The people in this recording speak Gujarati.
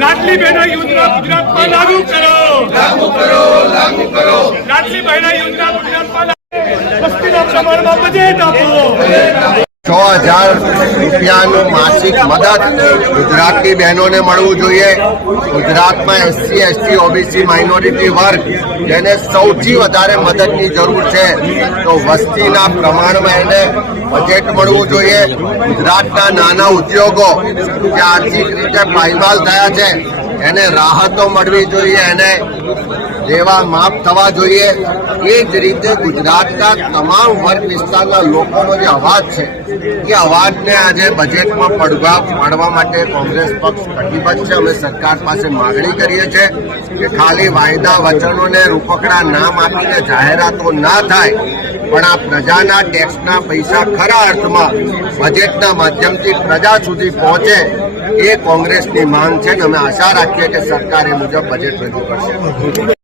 લાડલી બહેનો યોજના ગુજરાતમાં લાગુ કરો, લાગુ કરો, લાગુ કરો. લાડલી બહેનો યોજના ગુજરાતમાં વસ્તીના પ્રમાણમાં બજેટ આપો. 6,000 રૂપિયાનું માસિક મદદ ગુજરાતની બહેનોને મળવું જોઈએ. ગુજરાતમાં SC, ST, OBC માઇનોરિટી વર્ગ જેને સૌથી વધારે મદદની જરૂર છે, તો વસ્તીના પ્રમાણમાં એને બજેટ મળવું જોઈએ. ગુજરાતના નાના ઉદ્યોગો જે આર્થિક રીતે પાયમાલ થયા છે એને રાહતો મળવી જોઈએ, એને દેવા માફ થવા જોઈએ. એ જ રીતે ગુજરાતના તમામ વર્ગ વિસ્તારના લોકોનો જે અવાજ છે એ અવાજને આજે બજેટમાં પાડવા માટે કોંગ્રેસ પક્ષ કટિબદ્ધ છે. અમે સરકાર પાસે માગણી કરીએ છીએ કે ખાલી વાયદા વચનોને રૂપકડા નામ આપીને જાહેરાતો ના થાય, પણ આ પ્રજાના ટેક્સના પૈસા ખરા અર્થમાં બજેટના માધ્યમથી પ્રજા સુધી પહોંચે એ કોંગ્રેસની માંગ છે. અને અમે આશા રાખીએ કે સરકાર એ મુજબ બજેટ રજૂ કરશે.